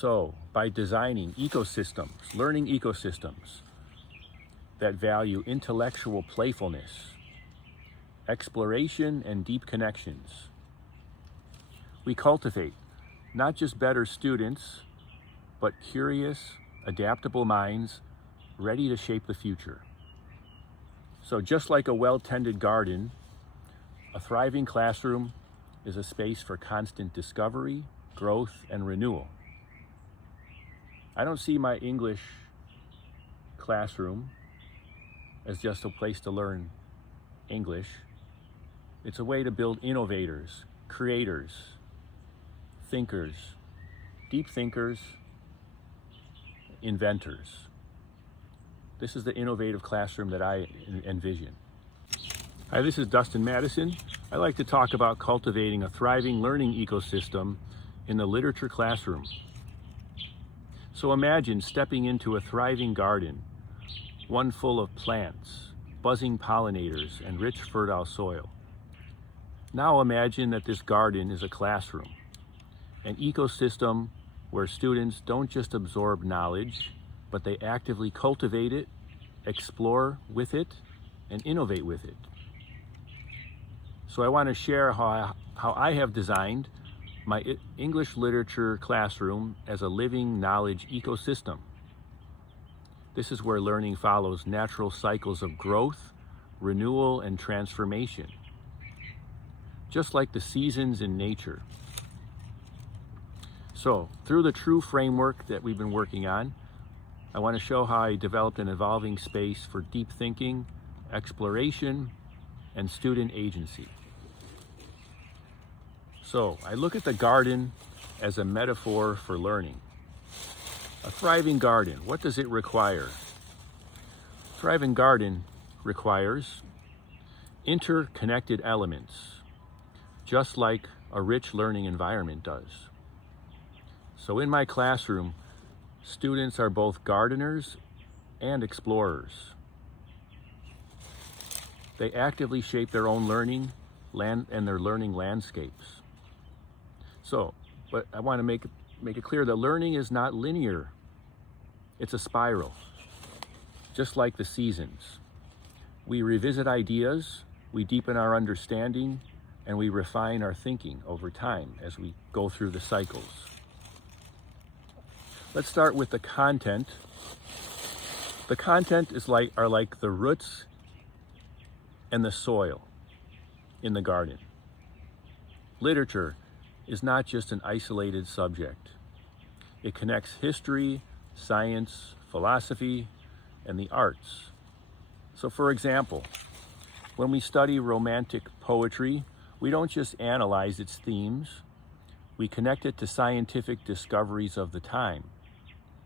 So, by designing ecosystems, learning ecosystems that value intellectual playfulness, exploration, and deep connections, we cultivate not just better students, but curious, adaptable minds ready to shape the future. So just like a well-tended garden, a thriving classroom is a space for constant discovery, growth, and renewal. I don't see my English classroom as just a place to learn English. It's a way to build innovators, creators, thinkers, deep thinkers, inventors. This is the innovative classroom that I envision. Hi, this is Dustin Mattison. I like to talk about cultivating a thriving learning ecosystem in the literature classroom. So imagine stepping into a thriving garden, one full of plants, buzzing pollinators, and rich fertile soil. Now imagine that this garden is a classroom, an ecosystem where students don't just absorb knowledge, but they actively cultivate it, explore with it, and innovate with it. So I want to share how I have designed my English literature classroom as a living knowledge ecosystem. This is where learning follows natural cycles of growth, renewal, and transformation, just like the seasons in nature. So, through the TRU Framework that we've been working on, I want to show how I developed an evolving space for deep thinking, exploration, and student agency. So, I look at the garden as a metaphor for learning. A thriving garden, what does it require? A thriving garden requires interconnected elements, just like a rich learning environment does. So in my classroom, students are both gardeners and explorers. They actively shape their own learning and their learning landscapes. So, but I want to make it clear that learning is not linear. It's a spiral, just like the seasons. We revisit ideas, we deepen our understanding, and we refine our thinking over time as we go through the cycles. Let's start with the content. The content are like the roots and the soil in the garden. Literature is not just an isolated subject. It connects history, science, philosophy, and the arts. So for example, when we study romantic poetry, we don't just analyze its themes, we connect it to scientific discoveries of the time,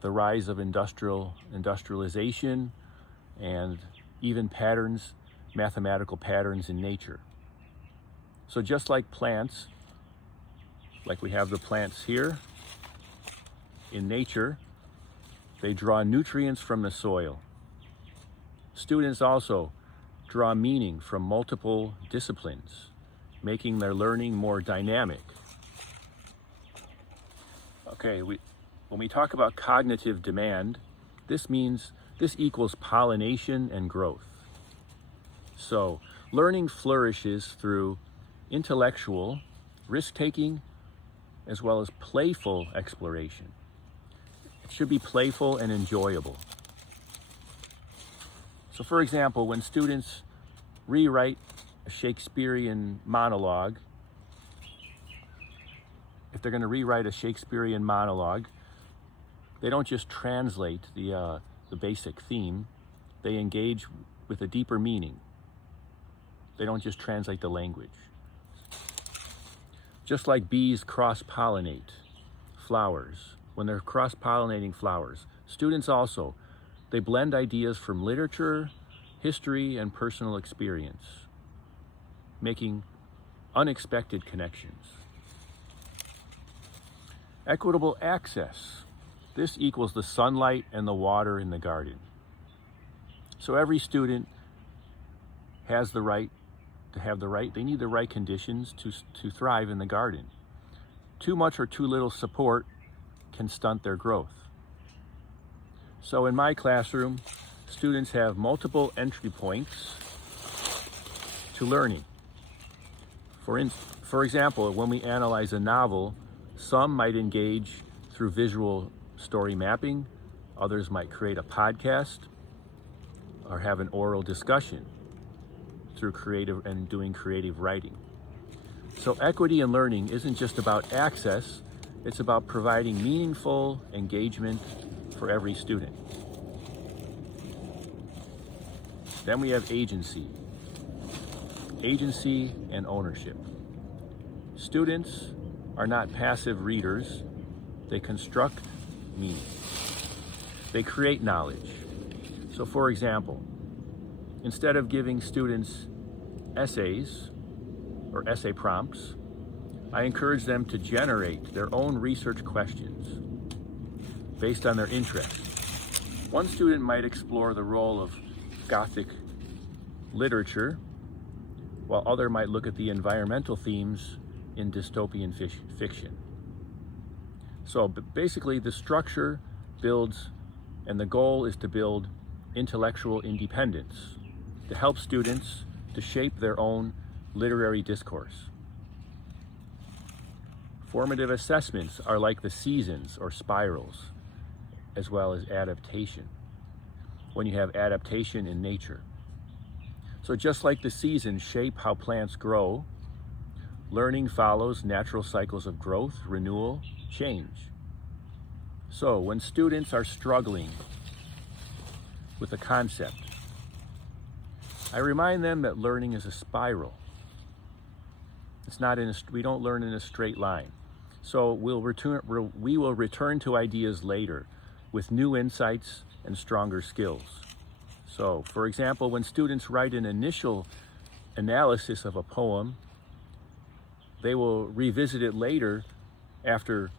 the rise of industrialization, and even mathematical patterns in nature. So just like plants, like we have the plants here, in nature, they draw nutrients from the soil. Students also draw meaning from multiple disciplines, making their learning more dynamic. Okay, when we talk about cognitive demand, this equals pollination and growth. So learning flourishes through intellectual, risk-taking, as well as playful exploration. It should be playful and enjoyable. So for example, when students rewrite a Shakespearean monologue, if they're going to rewrite a Shakespearean monologue, they don't just translate the basic theme, they engage with a deeper meaning. They don't just translate the language. Just like bees cross-pollinate flowers, when they're cross-pollinating flowers, students also, they blend ideas from literature, history, and personal experience, making unexpected connections. Equitable access. This equals the sunlight and the water in the garden. So every student has the right they need the right conditions to thrive in the garden. Too much or too little support can stunt their growth. So in my classroom, students have multiple entry points to learning. For example, when we analyze a novel, some might engage through visual story mapping, others might create a podcast or have an oral discussion through doing creative writing. So equity in learning isn't just about access, it's about providing meaningful engagement for every student. Then we have agency and ownership. Students are not passive readers, they construct meaning. They create knowledge. So for example, instead of giving students essays or essay prompts, I encourage them to generate their own research questions based on their interests. One student might explore the role of Gothic literature, while other might look at the environmental themes in dystopian fiction. So basically the structure builds, and the goal is to build intellectual independence to help students to shape their own literary discourse. Formative assessments are like the seasons or spirals, as well as adaptation, when you have adaptation in nature. So just like the seasons shape how plants grow, learning follows natural cycles of growth, renewal, change. So when students are struggling with a concept, I remind them that learning is a spiral. It's not we don't learn in a straight line. So we will return to ideas later with new insights and stronger skills. So, for example, when students write an initial analysis of a poem, they will revisit it later after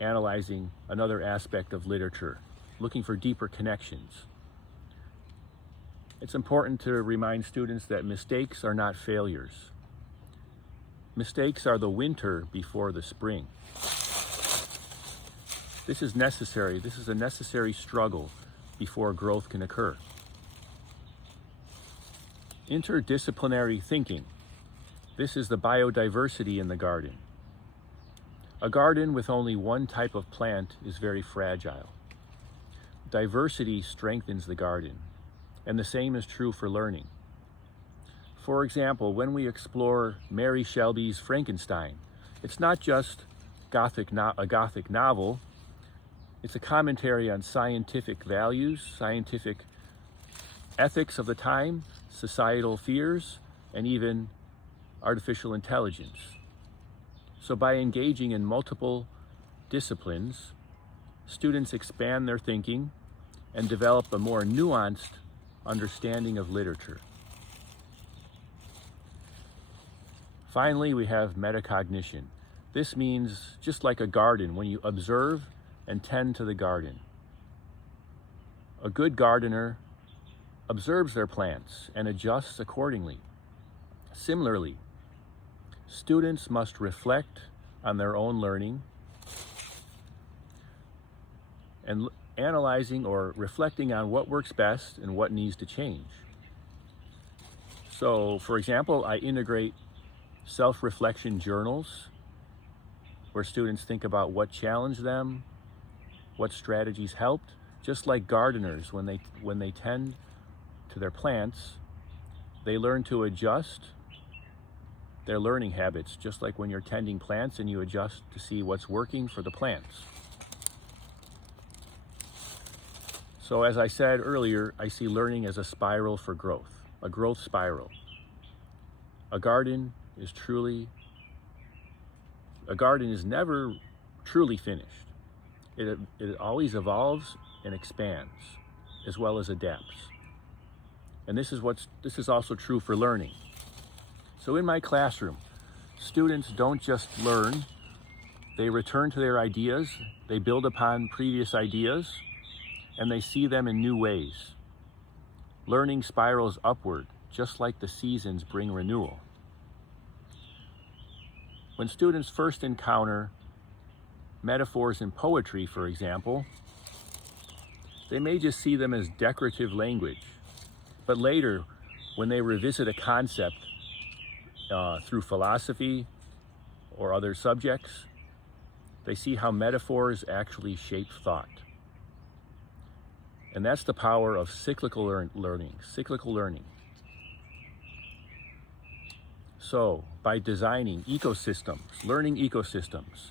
analyzing another aspect of literature, looking for deeper connections. It's important to remind students that mistakes are not failures. Mistakes are the winter before the spring. This is necessary. This is a necessary struggle before growth can occur. Interdisciplinary thinking. This is the biodiversity in the garden. A garden with only one type of plant is very fragile. Diversity strengthens the garden, and the same is true for learning. For example, when we explore Mary Shelley's Frankenstein, it's not just a Gothic novel, it's a commentary on scientific values, scientific ethics of the time, societal fears, and even artificial intelligence. So by engaging in multiple disciplines, students expand their thinking and develop a more nuanced understanding of literature. Finally, we have metacognition. This means just like a garden, when you observe and tend to the garden. A good gardener observes their plants and adjusts accordingly. Similarly, students must reflect on their own learning and analyzing or reflecting on what works best and what needs to change. So, for example, I integrate self-reflection journals where students think about what challenged them, what strategies helped, just like gardeners when they tend to their plants, they learn to adjust their learning habits, just like when you're tending plants and you adjust to see what's working for the plants. So as I said earlier, I see learning as a spiral for growth, a growth spiral. A garden is never truly finished. It always evolves and expands, as well as adapts. And this is also true for learning. So in my classroom, students don't just learn, they return to their ideas, they build upon previous ideas, and they see them in new ways. Learning spirals upward, just like the seasons bring renewal. When students first encounter metaphors in poetry, for example, they may just see them as decorative language. But later, when they revisit a concept through philosophy or other subjects, they see how metaphors actually shape thought. And that's the power of cyclical learning. So, by designing ecosystems, learning ecosystems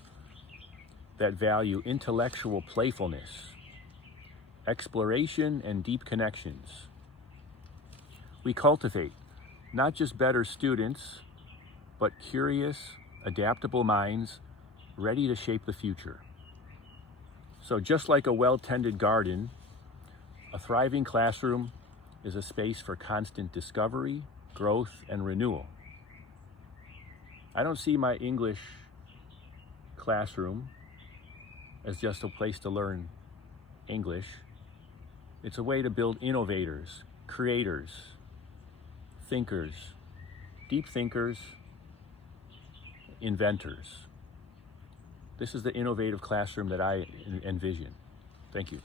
that value intellectual playfulness, exploration, and deep connections, we cultivate not just better students, but curious, adaptable minds ready to shape the future. So just like a well-tended garden, a thriving classroom is a space for constant discovery, growth, and renewal. I don't see my English classroom as just a place to learn English. It's a way to build innovators, creators, thinkers, deep thinkers, inventors. This is the innovative classroom that I envision. Thank you.